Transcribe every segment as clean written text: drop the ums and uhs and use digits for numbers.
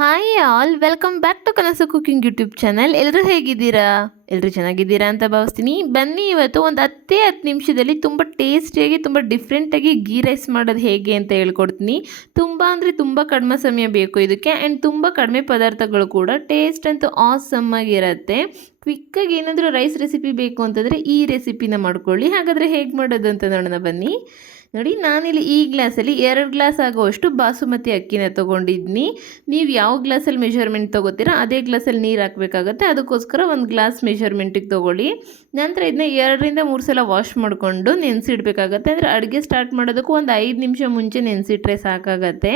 Hi all, welcome back to Kanasu cooking YouTube channel. ಎಲ್ಲರೂ ಹೇಗಿದ್ದೀರಾ? ಎಲ್ಲರೂ ಚೆನ್ನಾಗಿದ್ದೀರಾ ಅಂತ ಭಾವಿಸ್ತೀನಿ. ಬನ್ನಿ, ಇವತ್ತು ಒಂದು 10 ನಿಮಿಷದಲ್ಲಿ ತುಂಬ ಟೇಸ್ಟಿಯಾಗಿ ತುಂಬ ಡಿಫ್ರೆಂಟಾಗಿ ಗೀ ರೈಸ್ ಮಾಡೋದು ಹೇಗೆ ಅಂತ ಹೇಳ್ಕೊಡ್ತೀನಿ. ತುಂಬ ಅಂದರೆ ತುಂಬ ಕಡಿಮೆ ಸಮಯ ಬೇಕು ಇದಕ್ಕೆ, ಆ್ಯಂಡ್ ತುಂಬ ಕಡಿಮೆ ಪದಾರ್ಥಗಳು ಕೂಡ. ಟೇಸ್ಟ್ ಅಂತೂ ಆಸಮ್ ಆಗಿರುತ್ತೆ. ಕ್ವಿಕ್ಕಾಗಿ ಏನಾದರೂ ರೈಸ್ ರೆಸಿಪಿ ಬೇಕು ಅಂತಂದರೆ ಈ ರೆಸಿಪಿನ ಮಾಡ್ಕೊಳ್ಳಿ. ಹಾಗಾದರೆ ಹೇಗೆ ಮಾಡೋದು ಅಂತ ನೋಡೋಣ ಬನ್ನಿ. ನೋಡಿ, ನಾನಿಲ್ಲಿ ಈ ಗ್ಲಾಸಲ್ಲಿ 2 ಗ್ಲಾಸ್ ಆಗುವಷ್ಟು ಬಾಸುಮತಿ ಅಕ್ಕಿನ ತೊಗೊಂಡಿದ್ದೀನಿ. ನೀವು ಯಾವ ಗ್ಲಾಸಲ್ಲಿ ಮೆಷರ್ಮೆಂಟ್ ತೊಗೋತೀರಾ ಅದೇ ಗ್ಲಾಸಲ್ಲಿ ನೀರು ಹಾಕಬೇಕಾಗತ್ತೆ. ಅದಕ್ಕೋಸ್ಕರ ಒಂದು ಗ್ಲಾಸ್ ಮೆಷರ್ಮೆಂಟಿಗೆ ತೊಗೊಳ್ಳಿ. ನಂತರ ಇದನ್ನ 2 ರಿಂದ 3 ಸಲ ವಾಶ್ ಮಾಡಿಕೊಂಡು ನೆನೆಸಿಡ್ಬೇಕಾಗತ್ತೆ. ಅಂದರೆ ಅಡುಗೆ ಸ್ಟಾರ್ಟ್ ಮಾಡೋದಕ್ಕೂ ಒಂದು 5 ನಿಮಿಷ ಮುಂಚೆ ನೆನೆಸಿಟ್ರೆ ಸಾಕಾಗತ್ತೆ.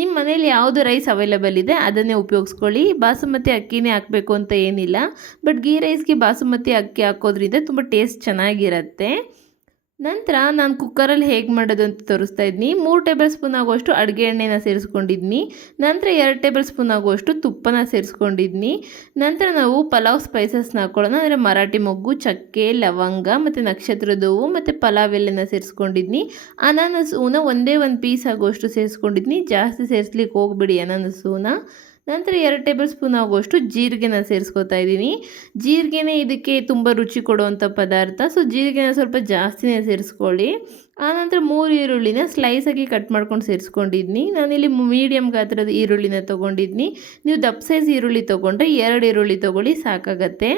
ನಿಮ್ಮ ಮನೇಲಿ ಯಾವುದು ರೈಸ್ ಅವೈಲೇಬಲ್ ಇದೆ ಅದನ್ನೇ ಉಪಯೋಗಿಸ್ಕೊಳ್ಳಿ. ಬಾಸುಮತಿ ಅಕ್ಕಿನೇ ಹಾಕಬೇಕು ಅಂತ ಏನಿಲ್ಲ, ಬಟ್ ಗೀ ರೈಸ್ಗೆ ಬಾಸುಮತಿ ಅಕ್ಕಿ ಹಾಕೋದ್ರಿಂದ ತುಂಬ ಟೇಸ್ಟ್ ಚೆನ್ನಾಗಿರುತ್ತೆ. ನಂತರ ನಾನು ಕುಕ್ಕರಲ್ಲಿ ಹೇಗೆ ಮಾಡೋದು ಅಂತ ತೋರಿಸ್ತಾ ಇದ್ದೀನಿ. 3 ಟೇಬಲ್ ಸ್ಪೂನ್ ಆಗುವಷ್ಟು ಅಡುಗೆ ಎಣ್ಣೆನ ಸೇರಿಸ್ಕೊಂಡಿದ್ದೀನಿ. ನಂತರ 2 ಟೇಬಲ್ ಸ್ಪೂನ್ ಆಗುವಷ್ಟು ತುಪ್ಪನ ಸೇರಿಸ್ಕೊಂಡಿದ್ದೀನಿ. ನಂತರ ನಾವು ಪಲಾವ್ ಸ್ಪೈಸಸ್ನ ಹಾಕ್ಕೊಳ್ಳೋಣ. ಅಂದರೆ ಮರಾಠಿ ಮೊಗ್ಗು, ಚಕ್ಕೆ, ಲವಂಗ ಮತ್ತು ನಕ್ಷತ್ರದ ಹೂವು ಮತ್ತು ಪಲಾವ್ ಎಲೆನ ಸೇರಿಸ್ಕೊಂಡಿದ್ದೀನಿ. ಅನಾನಸ್ ಹೂವನ್ನ ಒಂದೇ ಒಂದು ಪೀಸ್ ಆಗುವಷ್ಟು ಸೇರಿಸ್ಕೊಂಡಿದ್ದೀನಿ. ಜಾಸ್ತಿ ಸೇರಿಸ್ಲಿಕ್ಕೆ ಹೋಗ್ಬಿಡಿ ಅನಾನಸ್ ಹೂವನ್ನ. ನಂತರ 2 ಟೇಬಲ್ ಸ್ಪೂನ್ ಆಗುವಷ್ಟು ಜೀರಿಗೆನ ಸೇರಿಸ್ಕೊತಾ ಇದ್ದೀನಿ. ಜೀರಿಗೆನೇ ಇದಕ್ಕೆ ತುಂಬ ರುಚಿ ಕೊಡುವಂಥ ಪದಾರ್ಥ, ಸೊ ಜೀರಿಗೆನ ಸ್ವಲ್ಪ ಜಾಸ್ತಿನೇ ಸೇರಿಸ್ಕೊಳ್ಳಿ. ಆನಂತರ 3 ಈರುಳ್ಳಿನ ಸ್ಲೈಸಾಗಿ ಕಟ್ ಮಾಡ್ಕೊಂಡು ಸೇರಿಸ್ಕೊಂಡಿದ್ದೀನಿ. ನಾನಿಲ್ಲಿ ಮೀಡಿಯಮ್ ಗಾತ್ರದ ಈರುಳ್ಳಿನ ತೊಗೊಂಡಿದ್ದೀನಿ. ನೀವು ದಪ್ಪ ಸೈಜ್ ಈರುಳ್ಳಿ ತೊಗೊಂಡ್ರೆ 2 ಈರುಳ್ಳಿ ತೊಗೊಳ್ಳಿ, ಸಾಕಾಗತ್ತೆ.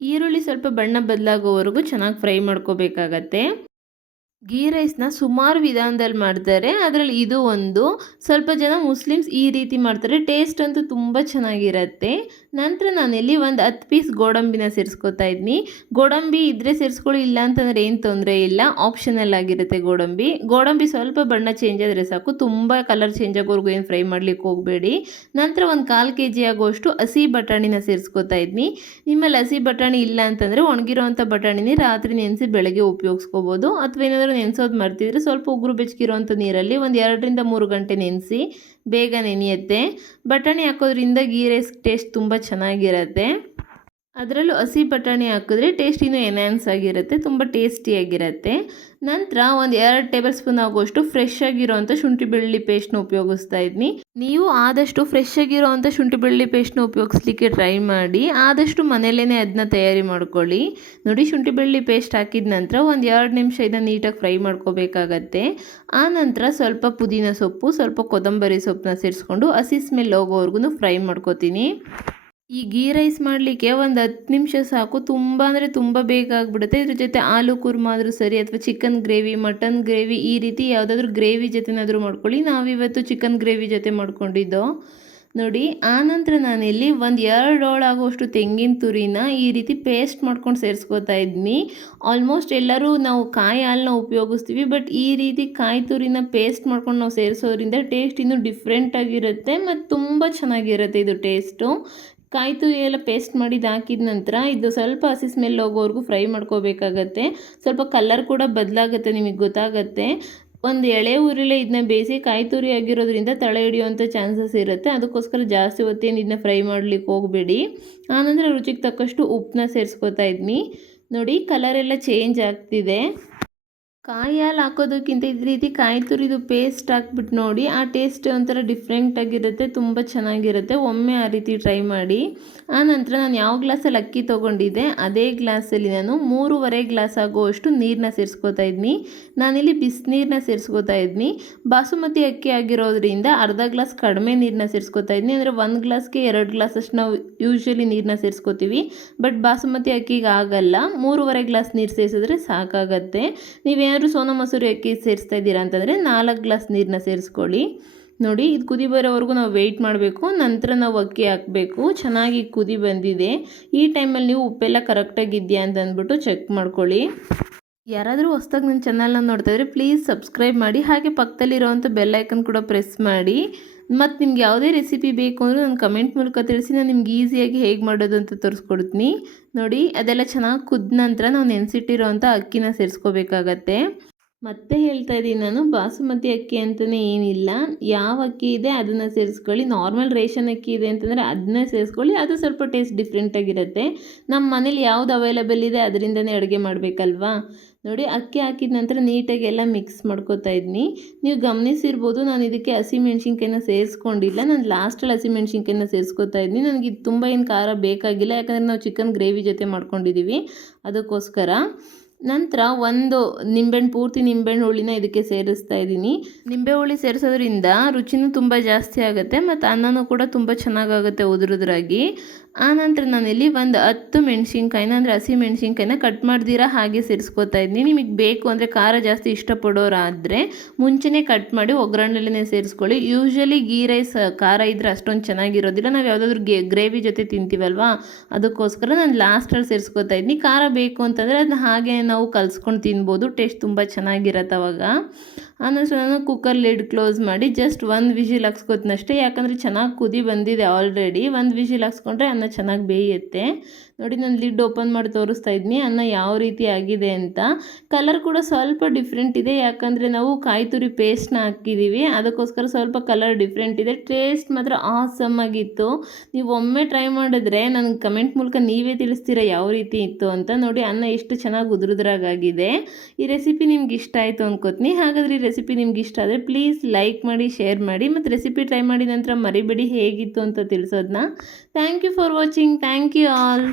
ಈರುಳ್ಳಿ ಸ್ವಲ್ಪ ಬಣ್ಣ ಬದಲಾಗೋವರೆಗೂ ಚೆನ್ನಾಗಿ ಫ್ರೈ ಮಾಡ್ಕೋಬೇಕಾಗತ್ತೆ. ಗೀ ರೈಸ್ನ ಸುಮಾರು ವಿಧಾನದಲ್ಲಿ ಮಾಡ್ತಾರೆ, ಅದರಲ್ಲಿ ಇದು ಒಂದು. ಸ್ವಲ್ಪ ಜನ ಮುಸ್ಲಿಮ್ಸ್ ಈ ರೀತಿ ಮಾಡ್ತಾರೆ. ಟೇಸ್ಟ್ ಅಂತೂ ತುಂಬ ಚೆನ್ನಾಗಿರುತ್ತೆ. ನಂತರ ನಾನಿಲ್ಲಿ ಒಂದು 10 ಪೀಸ್ ಗೋಡಂಬಿನ ಸೇರಿಸ್ಕೊತಾ ಇದ್ದೀನಿ. ಗೋಡಂಬಿ ಇದ್ದರೆ ಸೇರಿಸ್ಕೊಳ್ಳಿ, ಇಲ್ಲ ಅಂತಂದರೆ ಏನು ತೊಂದರೆ ಇಲ್ಲ, ಆಪ್ಷನಲ್ ಆಗಿರುತ್ತೆ ಗೋಡಂಬಿ. ಗೋಡಂಬಿ ಸ್ವಲ್ಪ ಬಣ್ಣ ಚೇಂಜ್ ಆದರೆ ಸಾಕು, ತುಂಬ ಕಲರ್ ಚೇಂಜ್ ಆಗೋವರೆಗೂ ಏನು ಫ್ರೈ ಮಾಡಲಿಕ್ಕೆ ಹೋಗಬೇಡಿ. ನಂತರ ಒಂದು 1/4 kg ಆಗುವಷ್ಟು ಹಸಿ ಬಟಾಣಿನ ಸೇರಿಸ್ಕೊತಾ ಇದ್ದೀನಿ. ನಿಮ್ಮಲ್ಲಿ ಹಸಿ ಬಟಾಣಿ ಇಲ್ಲ ಅಂತಂದರೆ ಒಣಗಿರೋವಂಥ ಬಟಾಣಿನೇ ರಾತ್ರಿ ನೆನೆಸಿ ಬೆಳಗ್ಗೆ ಉಪಯೋಗಿಸ್ಕೋಬೋದು. ಅಥವಾ ಏನಾದರೂ ನೆನೆಸೋದು ಮರ್ತಿದ್ರೆ ಸ್ವಲ್ಪ ಉಗುರು ಬೆಚ್ಚಗಿರೋವಂಥ ನೀರಲ್ಲಿ ಒಂದು 2 ರಿಂದ 3 ಗಂಟೆ ನೆನೆಸಿ, ಬೇಗ ನೆನೆಯುತ್ತೆ. ಬಟಾಣಿ ಹಾಕೋದ್ರಿಂದ ಗೀ ರೈಸ್ ಟೇಸ್ಟ್ ತುಂಬ ಚೆನ್ನಾಗಿರುತ್ತೆ. ಅದರಲ್ಲೂ ಹಸಿ ಬಟಾಣಿ ಹಾಕಿದ್ರೆ ಟೇಸ್ಟ್ ಇನ್ನೂ ಎನ್ಹ್ಯಾನ್ಸ್ ಆಗಿರುತ್ತೆ, ತುಂಬ ಟೇಸ್ಟಿಯಾಗಿರುತ್ತೆ. ನಂತರ ಒಂದು 2 ಟೇಬಲ್ ಸ್ಪೂನ್ ಆಗುವಷ್ಟು ಫ್ರೆಶ್ ಆಗಿರೋವಂಥ ಶುಂಠಿ ಬೆಳ್ಳುಳ್ಳಿ ಪೇಸ್ಟ್ನ ಉಪಯೋಗಿಸ್ತಾ ಇದ್ದೀನಿ. ನೀವು ಆದಷ್ಟು ಫ್ರೆಶ್ ಆಗಿರೋವಂಥ ಶುಂಠಿ ಬೆಳ್ಳುಳ್ಳಿ ಪೇಸ್ಟ್ನ ಉಪಯೋಗಿಸ್ಲಿಕ್ಕೆ ಟ್ರೈ ಮಾಡಿ. ಆದಷ್ಟು ಮನೆಯಲ್ಲೇ ಅದನ್ನ ತಯಾರಿ ಮಾಡ್ಕೊಳ್ಳಿ. ನೋಡಿ, ಶುಂಠಿ ಬೆಳ್ಳುಳ್ಳಿ ಪೇಸ್ಟ್ ಹಾಕಿದ ನಂತರ ಒಂದು 2 ನಿಮಿಷ ಇದನ್ನು ನೀಟಾಗಿ ಫ್ರೈ ಮಾಡ್ಕೋಬೇಕಾಗತ್ತೆ. ಆ ನಂತರ ಸ್ವಲ್ಪ ಪುದೀನ ಸೊಪ್ಪು, ಸ್ವಲ್ಪ ಕೊತ್ತಂಬರಿ ಸೊಪ್ಪನ್ನ ಸೇರಿಸ್ಕೊಂಡು ಹಸಿ ಸ್ಮೆಲ್ ಹೋಗೋವರೆಗೂ ಫ್ರೈ ಮಾಡ್ಕೋತೀನಿ. ಈ ಗೀ ರೈಸ್ ಮಾಡಲಿಕ್ಕೆ ಒಂದು 10 ನಿಮಿಷ ಸಾಕು, ತುಂಬ ಅಂದರೆ ತುಂಬ ಬೇಗ ಆಗಿಬಿಡುತ್ತೆ. ಇದ್ರ ಜೊತೆ ಆಲೂ ಕುರ್ಮಾ ಆದರೂ ಸರಿ, ಅಥವಾ ಚಿಕನ್ ಗ್ರೇವಿ, ಮಟನ್ ಗ್ರೇವಿ, ಈ ರೀತಿ ಯಾವುದಾದ್ರೂ ಗ್ರೇವಿ ಜೊತೆನಾದರೂ ಮಾಡ್ಕೊಳ್ಳಿ. ನಾವಿವತ್ತು ಚಿಕನ್ ಗ್ರೇವಿ ಜೊತೆ ಮಾಡ್ಕೊಂಡಿದ್ದೋ. ನೋಡಿ, ಆನಂತರ ನಾನಿಲ್ಲಿ ಒಂದು 2 ಹೋಳು ಆಗುವಷ್ಟು ತೆಂಗಿನ ತುರಿನ ಈ ರೀತಿ ಪೇಸ್ಟ್ ಮಾಡ್ಕೊಂಡು ಸೇರಿಸ್ಕೊತಾ ಇದ್ದೀನಿ. ಆಲ್ಮೋಸ್ಟ್ ಎಲ್ಲರೂ ನಾವು ಕಾಯಿ ಹಾಲನ್ನ ಉಪಯೋಗಿಸ್ತೀವಿ, ಬಟ್ ಈ ರೀತಿ ಕಾಯಿ ತುರಿನ ಪೇಸ್ಟ್ ಮಾಡ್ಕೊಂಡು ನಾವು ಸೇರಿಸೋದ್ರಿಂದ ಟೇಸ್ಟ್ ಇನ್ನೂ ಡಿಫ್ರೆಂಟಾಗಿರುತ್ತೆ ಮತ್ತು ತುಂಬ ಚೆನ್ನಾಗಿರುತ್ತೆ ಇದು ಟೇಸ್ಟು. ಕಾಯಿ ತುರಿ ಎಲ್ಲ ಪೇಸ್ಟ್ ಮಾಡಿದ್ದು ಹಾಕಿದ ನಂತರ ಇದು ಸ್ವಲ್ಪ ಹಸಿ ಸ್ಮೆಲ್ ಹೋಗೋವರೆಗೂ ಫ್ರೈ ಮಾಡ್ಕೋಬೇಕಾಗತ್ತೆ. ಸ್ವಲ್ಪ ಕಲರ್ ಕೂಡ ಬದಲಾಗುತ್ತೆ, ನಿಮಗೆ ಗೊತ್ತಾಗುತ್ತೆ. ಒಂದು ಎಳೆ ಉರಿಲೇ ಇದನ್ನ ಬೇಯಿಸಿ, ಕಾಯಿ ತುರಿ ಆಗಿರೋದ್ರಿಂದ ತಳ ಹಿಡಿಯುವಂಥ ಚಾನ್ಸಸ್ ಇರುತ್ತೆ. ಅದಕ್ಕೋಸ್ಕರ ಜಾಸ್ತಿ ಹೊತ್ತೇನು ಇದನ್ನ ಫ್ರೈ ಮಾಡಲಿಕ್ಕೆ ಹೋಗಬೇಡಿ. ಆನಂತರ ರುಚಿಗೆ ತಕ್ಕಷ್ಟು ಉಪ್ಪನ್ನ ಸೇರಿಸ್ಕೊತಾ ಇದ್ದೀನಿ. ನೋಡಿ, ಕಲರೆಲ್ಲ ಚೇಂಜ್ ಆಗ್ತಿದೆ. ಕಾಯಿ ಹಾಲು ಹಾಕೋದಕ್ಕಿಂತ ಈ ರೀತಿ ಕಾಯಿ ತುರಿದು ಪೇಸ್ಟ್ ಹಾಕ್ಬಿಟ್ಟು ನೋಡಿ, ಆ ಟೇಸ್ಟ್ ಒಂಥರ ಡಿಫ್ರೆಂಟಾಗಿರುತ್ತೆ, ತುಂಬ ಚೆನ್ನಾಗಿರುತ್ತೆ. ಒಮ್ಮೆ ಆ ರೀತಿ ಟ್ರೈ ಮಾಡಿ. ಆನಂತರ ನಾನು ಯಾವ ಗ್ಲಾಸಲ್ಲಿ ಅಕ್ಕಿ ತೊಗೊಂಡಿದ್ದೆ ಅದೇ ಗ್ಲಾಸಲ್ಲಿ ನಾನು 3.5 ಗ್ಲಾಸ್ ಆಗುವಷ್ಟು ನೀರನ್ನ ಸೇರಿಸ್ಕೊತಾ ಇದ್ದೀನಿ. ನಾನಿಲ್ಲಿ ಬಿಸಿನೀರನ್ನ ಸೇರಿಸ್ಕೊತಾ ಇದ್ದೀನಿ. ಬಾಸುಮತಿ ಅಕ್ಕಿ ಆಗಿರೋದ್ರಿಂದ ಅರ್ಧ ಗ್ಲಾಸ್ ಕಡಿಮೆ ನೀರನ್ನ ಸೇರಿಸ್ಕೊತಾ ಇದ್ದೀನಿ. ಅಂದರೆ 1 ಗ್ಲಾಸ್ಗೆ 2 ಗ್ಲಾಸಷ್ಟು ನಾವು ಯೂಶ್ವಲಿ ನೀರನ್ನ ಸೇರಿಸ್ಕೊತೀವಿ, ಬಟ್ ಬಾಸುಮತಿ ಅಕ್ಕಿಗೆ ಆಗಲ್ಲ. 3.5 ಗ್ಲಾಸ್ ನೀರು ಸೇರಿಸಿದ್ರೆ ಸಾಕಾಗತ್ತೆ. ನೀವೇನಾದರೂ ಸೋನಾ ಮಸೂರಿ ಅಕ್ಕಿ ಸೇರಿಸ್ತಾ ಇದ್ದೀರಾ ಅಂತಂದರೆ 4 ಗ್ಲಾಸ್ ನೀರನ್ನ ಸೇರಿಸ್ಕೊಳ್ಳಿ. ನೋಡಿ, ಇದು ಕುದಿ ಬರೋವರೆಗೂ ನಾವು ವೆಯ್ಟ್ ಮಾಡಬೇಕು. ನಂತರ ನಾವು ಅಕ್ಕಿ ಹಾಕಬೇಕು. ಚೆನ್ನಾಗಿ ಕುದಿ ಬಂದಿದೆ. ಈ ಟೈಮಲ್ಲಿ ನೀವು ಉಪ್ಪೆಲ್ಲ ಕರೆಕ್ಟಾಗಿದೆಯಾ ಅಂತ ಅಂದ್ಬಿಟ್ಟು ಚೆಕ್ ಮಾಡ್ಕೊಳ್ಳಿ. ಯಾರಾದರೂ ಹೊಸ್ದಾಗಿ ನನ್ನ ಚಾನಲ್ನ ನೋಡ್ತಾ ಇದ್ದರೆ ಪ್ಲೀಸ್ ಸಬ್ಸ್ಕ್ರೈಬ್ ಮಾಡಿ, ಹಾಗೆ ಪಕ್ಕದಲ್ಲಿರೋವಂಥ ಬೆಲ್ ಐಕನ್ ಕೂಡ ಪ್ರೆಸ್ ಮಾಡಿ. ಮತ್ತು ನಿಮ್ಗೆ ಯಾವುದೇ ರೆಸಿಪಿ ಬೇಕು ಅಂದರೆ ನಾನು ಕಮೆಂಟ್ ಮೂಲಕ ತಿಳಿಸಿ, ನಾನು ನಿಮ್ಗೆ ಈಸಿಯಾಗಿ ಹೇಗೆ ಮಾಡೋದು ಅಂತ ತೋರಿಸ್ಕೊಡ್ತೀನಿ. ನೋಡಿ, ಅದೆಲ್ಲ ಚೆನ್ನಾಗಿ ಕುದ್ದ ನಂತರ ನಾವು ನೆನೆಸಿಟ್ಟಿರೋವಂಥ ಅಕ್ಕಿನ ಸೇರಿಸ್ಕೋಬೇಕಾಗತ್ತೆ. ಮತ್ತೆ ಹೇಳ್ತಾ ಇದ್ದೀನಿ ನಾನು, ಬಾಸುಮತಿ ಅಕ್ಕಿ ಅಂತಲೇ ಏನಿಲ್ಲ, ಯಾವ ಅಕ್ಕಿ ಇದೆ ಅದನ್ನು ಸೇರಿಸ್ಕೊಳ್ಳಿ. ನಾರ್ಮಲ್ ರೇಷನ್ ಅಕ್ಕಿ ಇದೆ ಅಂತಂದರೆ ಅದನ್ನೇ ಸೇರಿಸ್ಕೊಳ್ಳಿ, ಅದು ಸ್ವಲ್ಪ ಟೇಸ್ಟ್ ಡಿಫ್ರೆಂಟಾಗಿರುತ್ತೆ. ನಮ್ಮ ಮನೇಲಿ ಯಾವುದು ಅವೈಲಬಲ್ ಇದೆ ಅದರಿಂದನೇ ಅಡುಗೆ ಮಾಡಬೇಕಲ್ವಾ. ನೋಡಿ, ಅಕ್ಕಿ ಹಾಕಿದ ನಂತರ ನೀಟಾಗಿ ಎಲ್ಲ ಮಿಕ್ಸ್ ಮಾಡ್ಕೊತಾ ಇದ್ದೀನಿ. ನೀವು ಗಮನಿಸಿರ್ಬೋದು, ನಾನು ಇದಕ್ಕೆ ಹಸಿಮೆಣ್ಸಿನ್ಕಾಯಿನ ಸೇರಿಸ್ಕೊಂಡಿಲ್ಲ, ನಾನು ಲಾಸ್ಟಲ್ಲಿ ಹಸಿಮೆಣ್ಸಿನ್ಕಾಯಿನ ಸೇರಿಸ್ಕೊತಾ ಇದ್ದೀನಿ. ನನಗೆ ಇದು ತುಂಬ ಏನು ಖಾರ ಬೇಕಾಗಿಲ್ಲ, ಯಾಕಂದರೆ ನಾವು ಚಿಕನ್ ಗ್ರೇವಿ ಜೊತೆ ಮಾಡ್ಕೊಂಡಿದ್ದೀವಿ, ಅದಕ್ಕೋಸ್ಕರ. ನಂತರ ಒಂದು ನಿಂಬೆಹಣ್ಣು, ಪೂರ್ತಿ ನಿಂಬೆಹಣ್ಣು ಹುಳಿನ ಇದಕ್ಕೆ ಸೇರಿಸ್ತಾ ಇದ್ದೀನಿ. ನಿಂಬೆ ಹುಳಿ ಸೇರಿಸೋದ್ರಿಂದ ರುಚಿನೂ ತುಂಬ ಜಾಸ್ತಿ ಆಗುತ್ತೆ ಮತ್ತು ಅನ್ನನೂ ಕೂಡ ತುಂಬ ಚೆನ್ನಾಗಾಗುತ್ತೆ ಉದುರುದ್ರಾಗಿ. ಆನಂತರ ನಾನಿಲ್ಲಿ ಒಂದು 10 ಮೆಣಸಿನ್ಕಾಯಿನ ಅಂದರೆ ಹಸಿ ಮೆಣಸಿನ್ಕಾಯಿನ ಕಟ್ ಮಾಡ್ದಿರ ಹಾಗೆ ಸೇರಿಸ್ಕೊತಾ ಇದ್ದೀನಿ. ನಿಮಗೆ ಬೇಕು ಅಂದರೆ ಖಾರ ಜಾಸ್ತಿ ಇಷ್ಟಪಡೋರಾದರೆ ಮುಂಚೆನೇ ಕಟ್ ಮಾಡಿ ಒಗ್ಗರಣೆಲೇ ಸೇರಿಸ್ಕೊಳ್ಳಿ. ಯೂಶ್ವಲಿ ಗೀ ರೈಸ್ ಖಾರ ಇದ್ದರೆ ಅಷ್ಟೊಂದು ಚೆನ್ನಾಗಿರೋದಿಲ್ಲ, ನಾವು ಯಾವುದಾದ್ರೂ ಗ್ರೇವಿ ಜೊತೆ ತಿಂತೀವಲ್ವಾ, ಅದಕ್ಕೋಸ್ಕರ ನಾನು ಲಾಸ್ಟಲ್ಲಿ ಸೇರಿಸ್ಕೊತಾ ಇದ್ದೀನಿ. ಖಾರ ಬೇಕು ಅಂತಂದರೆ ಅದನ್ನ ಹಾಗೆ ನಾವು ಕಲಿಸ್ಕೊಂಡು ತಿನ್ಬೋದು, ಟೇಸ್ಟ್ ತುಂಬ ಚೆನ್ನಾಗಿರತ್ತೆ ಅವಾಗ. ಆನಂತರ ನಾನು ಕುಕ್ಕರ್ ಲಿಡ್ ಕ್ಲೋಸ್ ಮಾಡಿ ಜಸ್ಟ್ 1 ವಿಷಿಲ್ ಹಾಕ್ಸ್ಕೊತೀನಷ್ಟೇ, ಯಾಕಂದರೆ ಚೆನ್ನಾಗಿ ಕುದಿ ಬಂದಿದೆ ಆಲ್ರೆಡಿ. 1 ವಿಷಿಲ್ ಹಾಕ್ಸ್ಕೊಂಡ್ರೆ ಅನ್ನ ಚೆನ್ನಾಗಿ ಬೇಯುತ್ತೆ. ನೋಡಿ, ನಾನು ಲಿಡ್ ಓಪನ್ ಮಾಡಿ ತೋರಿಸ್ತಾ ಇದ್ದೀನಿ ಅನ್ನ ಯಾವ ರೀತಿ ಆಗಿದೆ ಅಂತ. ಕಲರ್ ಕೂಡ ಸ್ವಲ್ಪ ಡಿಫ್ರೆಂಟ್ ಇದೆ, ಯಾಕಂದರೆ ನಾವು ಕಾಯಿ ತುರಿ ಪೇಸ್ಟ್ನ ಹಾಕಿದ್ದೀವಿ, ಅದಕ್ಕೋಸ್ಕರ ಸ್ವಲ್ಪ ಕಲರ್ ಡಿಫ್ರೆಂಟ್ ಇದೆ. ಟೇಸ್ಟ್ ಮಾತ್ರ ಆಸಮ್ ಆಗಿತ್ತು. ನೀವು ಒಮ್ಮೆ ಟ್ರೈ ಮಾಡಿದ್ರೆ ನನಗೆ ಕಮೆಂಟ್ ಮೂಲಕ ನೀವೇ ತಿಳಿಸ್ತೀರಾ ಯಾವ ರೀತಿ ಇತ್ತು ಅಂತ. ನೋಡಿ, ಅನ್ನ ಎಷ್ಟು ಚೆನ್ನಾಗಿ ಉದುರುದ್ರಾಗಿದೆ. ಈ ರೆಸಿಪಿ ನಿಮ್ಗೆ ಇಷ್ಟ ಆಯಿತು ಅನ್ಕೋತೀನಿ. ಹಾಗಾದರೆ ಈ ರೆಸಿಪಿ ನಿಮ್ಗೆ ಇಷ್ಟ ಆದರೆ ಪ್ಲೀಸ್ ಲೈಕ್ ಮಾಡಿ, ಶೇರ್ ಮಾಡಿ, ಮತ್ತು ರೆಸಿಪಿ ಟ್ರೈ ಮಾಡಿದ ನಂತರ ಮರಿಬೇಡಿ ಹೇಗಿತ್ತು ಅಂತ ತಿಳಿಸೋದನ್ನ. Thank you for watching. Thank you all.